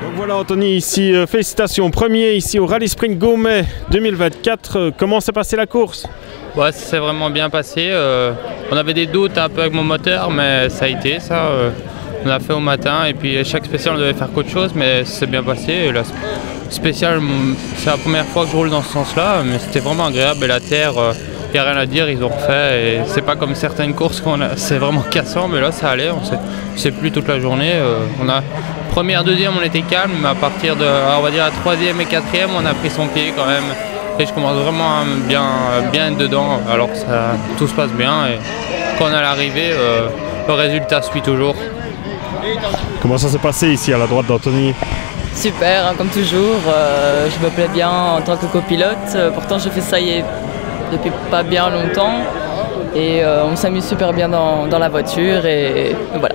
Donc voilà Anthony, ici félicitations, premier ici au Rallye Sprint Gommet 2024. Comment s'est passée la course? Ouais, ça s'est vraiment bien passé. On avait des doutes un peu avec mon moteur, mais ça a été ça. On a fait au matin et puis chaque spécial on devait faire qu'autre chose, mais ça s'est bien passé. Et la spéciale, c'est la première fois que je roule dans ce sens-là, mais c'était vraiment agréable. Et la terre, il n'y a rien à dire, ils ont refait. Et c'est pas comme certaines courses c'est vraiment cassant, mais là ça allait. On s'est plu toute la journée. Première, deuxième, on était calme, mais à partir de, on va dire, la troisième et quatrième, on a pris son pied quand même. Et je commence vraiment à bien être dedans, alors que tout se passe bien. Et quand on est à l'arrivée, le résultat suit toujours. Comment ça s'est passé ici à la droite d'Anthony? Super, hein, comme toujours. Je me plais bien en tant que copilote. Pourtant, je fais ça depuis pas bien longtemps. Et on s'amuse super bien dans la voiture. Et voilà.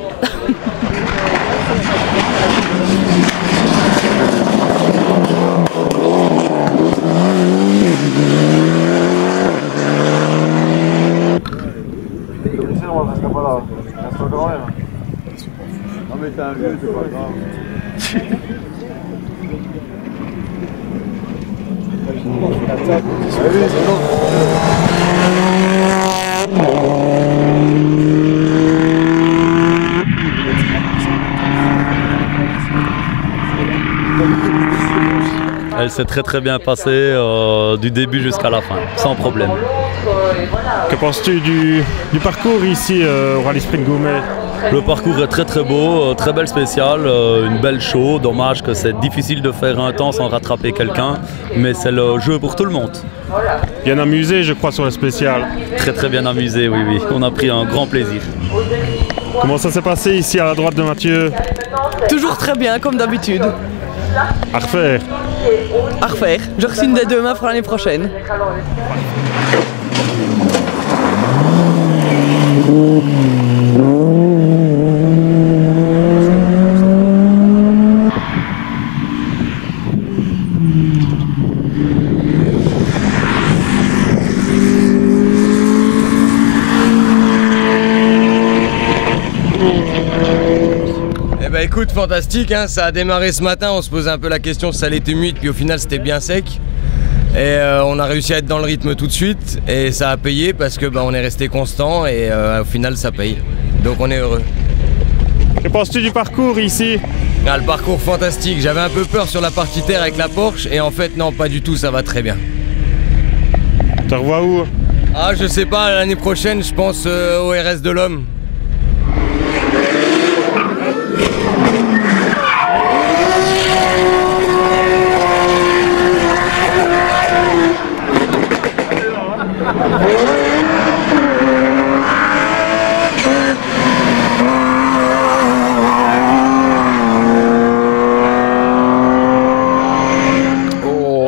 Non mais t'es un vieux, c'est pas grave. Elle s'est très bien passée du début jusqu'à la fin, sans problème. Que penses-tu du parcours ici au Rallye Sprint Gommet? Le parcours est très beau, très belle spéciale, une belle show. Dommage que c'est difficile de faire un temps sans rattraper quelqu'un, mais c'est le jeu pour tout le monde. Bien amusé, je crois, sur le spécial. Très bien amusé, oui. On a pris un grand plaisir. Comment ça s'est passé ici à la droite de Mathieu? Toujours très bien, comme d'habitude. À refaire. À refaire. Je reçois une des deux mains pour l'année prochaine. Eh ben écoute, fantastique, hein, ça a démarré ce matin, on se posait un peu la question si ça allait être humide, puis au final c'était bien sec. Et on a réussi à être dans le rythme tout de suite, et ça a payé parce que on est resté constant, et au final ça paye. Donc on est heureux. Que penses-tu du parcours ici? Ah, le parcours fantastique, j'avais un peu peur sur la partie terre avec la Porsche, et en fait non, pas du tout, ça va très bien. Tu te revois où? Ah je sais pas, l'année prochaine je pense au RS de l'Homme.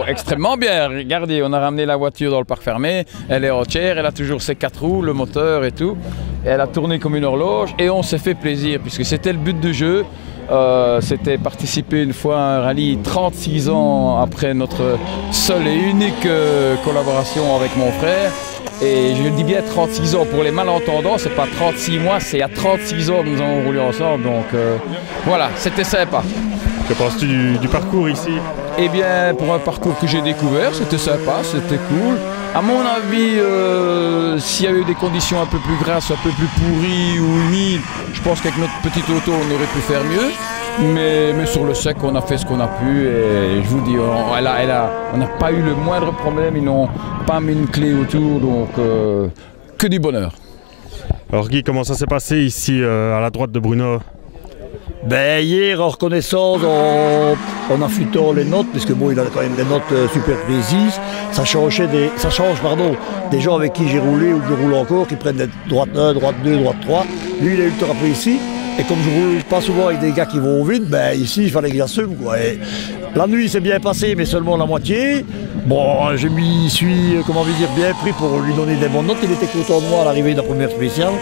Extrêmement bien, regardez, on a ramené la voiture dans le parc fermé, elle est entière, elle a toujours ses 4 roues, le moteur et tout. Elle a tourné comme une horloge et on s'est fait plaisir puisque c'était le but du jeu. C'était participer une fois à un rallye 36 ans après notre seule et unique collaboration avec mon frère. Et je dis bien 36 ans, pour les malentendants, c'est pas 36 mois, c'est il y a 36 ans que nous avons roulé ensemble, donc voilà, c'était sympa. Que penses-tu du parcours ici? Eh bien, pour un parcours que j'ai découvert, c'était sympa, c'était cool. À mon avis, s'il y avait eu des conditions un peu plus grasses, un peu plus pourries ou humides, je pense qu'avec notre petite auto, on aurait pu faire mieux. Mais sur le sec, on a fait ce qu'on a pu et je vous dis, on n'a pas eu le moindre problème, ils n'ont pas mis une clé autour, donc que du bonheur. Alors Guy, comment ça s'est passé ici à la droite de Bruno? Ben hier, en reconnaissance, en affûtant les notes, parce que bon, il a quand même des notes super précises, ça change des gens avec qui j'ai roulé ou que je roule encore, qui prennent des droite 1, droite 2, droite 3. Lui, il est ultra précis. Et comme je roule pas souvent avec des gars qui vont vite, ben ici, il fallait que j'assume, quoi. Et la nuit s'est bien passée, mais seulement la moitié. Bon, je m'y suis, comment dire, bien pris pour lui donner des bonnes notes. Il était content de moi à l'arrivée de la première spéciale.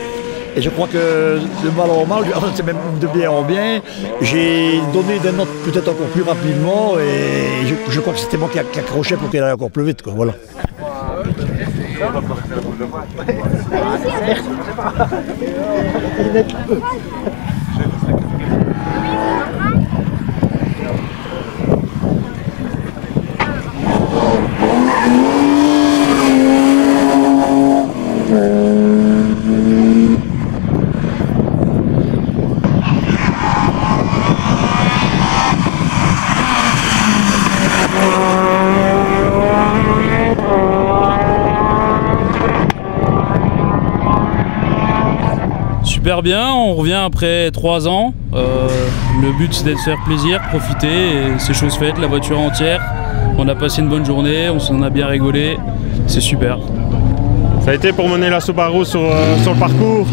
Et je crois que de mal en mal, enfin c'est même de bien en bien, j'ai donné des notes peut-être encore plus rapidement et je crois que c'était moi qui accrochais pour qu'elle aille encore plus vite, quoi, voilà. Super bien, on revient après 3 ans. Le but c'est de se faire plaisir, profiter, et c'est chose faite, la voiture entière. On a passé une bonne journée, on s'en a bien rigolé, c'est super. Ça a été pour mener la Subaru sur le parcours?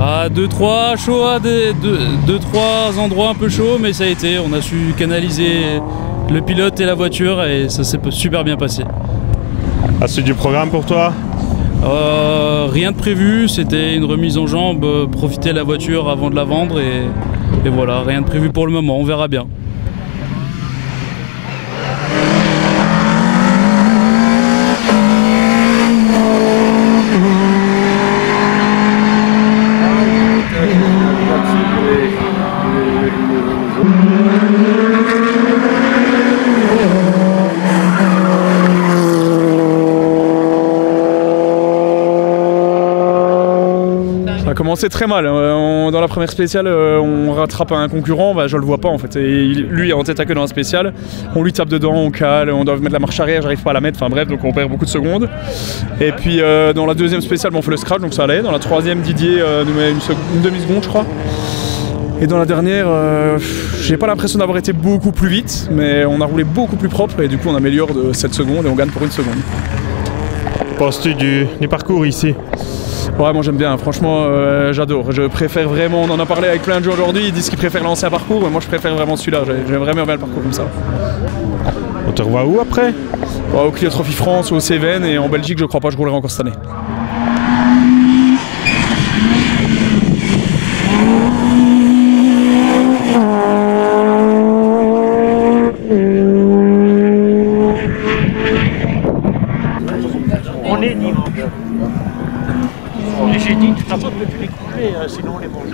À 2-3 chauds, à 2-3 endroits un peu chauds, mais ça a été, on a su canaliser le pilote et la voiture et ça s'est super bien passé. La suite du programme pour toi? Rien de prévu, c'était une remise en jambe, profiter de la voiture avant de la vendre et voilà, rien de prévu pour le moment, on verra bien. Ça a commencé très mal. Dans la première spéciale, on rattrape un concurrent, je le vois pas en fait. Et lui est en tête à queue dans la spéciale. On lui tape dedans, on cale, on doit mettre la marche arrière, j'arrive pas à la mettre. Enfin bref, donc on perd beaucoup de secondes. Et puis dans la deuxième spéciale, on fait le scratch, donc ça allait. Dans la troisième, Didier nous met une demi-seconde, je crois. Et dans la dernière, j'ai pas l'impression d'avoir été beaucoup plus vite, mais on a roulé beaucoup plus propre et du coup on améliore de 7 secondes et on gagne pour 1 seconde. Penses-tu du parcours ici? Ouais, moi j'aime bien, franchement j'adore. Je préfère vraiment, on en a parlé avec plein de gens aujourd'hui, ils disent qu'ils préfèrent l'ancien parcours, mais moi je préfère vraiment celui-là, j'aime vraiment bien le parcours comme ça. On te revoit où après? Au Clio Trophy France, au Cévennes et en Belgique, je crois pas que je roulerai encore cette année. On est dimanche. J'ai dit, de toute façon, tu peux les couper, sinon on les mange.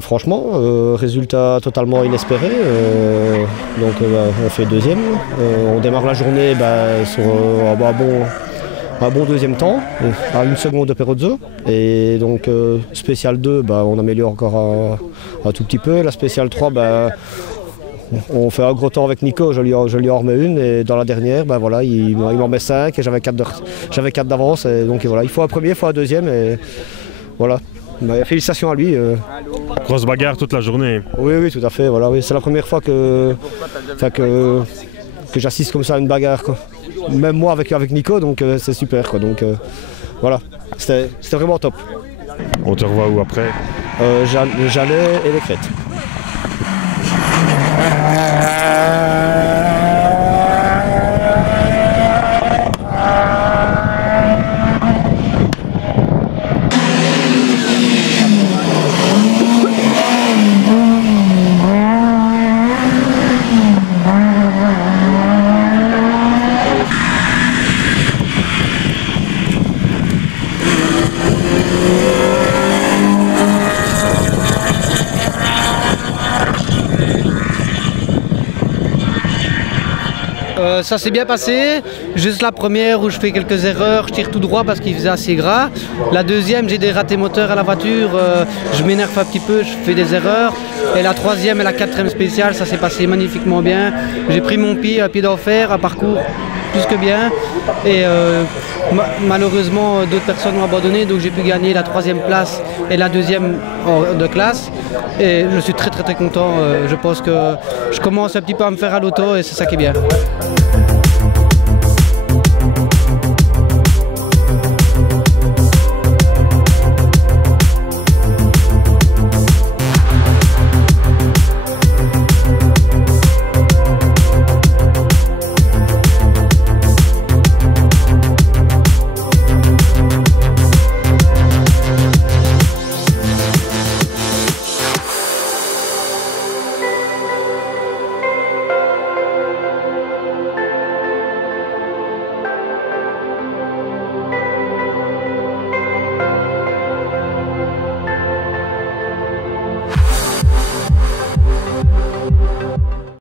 Franchement, résultat totalement inespéré, donc on fait deuxième. On démarre la journée sur un bon deuxième temps, à 1 seconde de Perozzo. Et donc spécial 2, on améliore encore un tout petit peu. La spéciale 3, on fait un gros temps avec Nico, je lui en remets une. Et dans la dernière, voilà, il m'en met 5 et j'avais 4 d'avance. Et donc voilà, il faut un premier, il faut un deuxième. Et voilà. Félicitations à lui. Grosse bagarre toute la journée. Oui, tout à fait. Voilà, oui. C'est la première fois que j'assiste comme ça à une bagarre, quoi. Même moi avec Nico, donc c'est super, quoi. Donc voilà, c'était vraiment top. On te revoit où après? Jalais et les Crêtes. Ça s'est bien passé, juste la première où je fais quelques erreurs, je tire tout droit parce qu'il faisait assez gras. La deuxième, j'ai des ratés moteurs à la voiture, je m'énerve un petit peu, je fais des erreurs. Et la troisième et la quatrième spéciale, ça s'est passé magnifiquement bien. J'ai pris mon pied, un pied d'enfer, un parcours plus que bien. Et malheureusement, d'autres personnes ont abandonné, donc j'ai pu gagner la 3e place et la 2e de classe. Et je suis très content. Je pense que je commence un petit peu à me faire à l'auto et c'est ça qui est bien.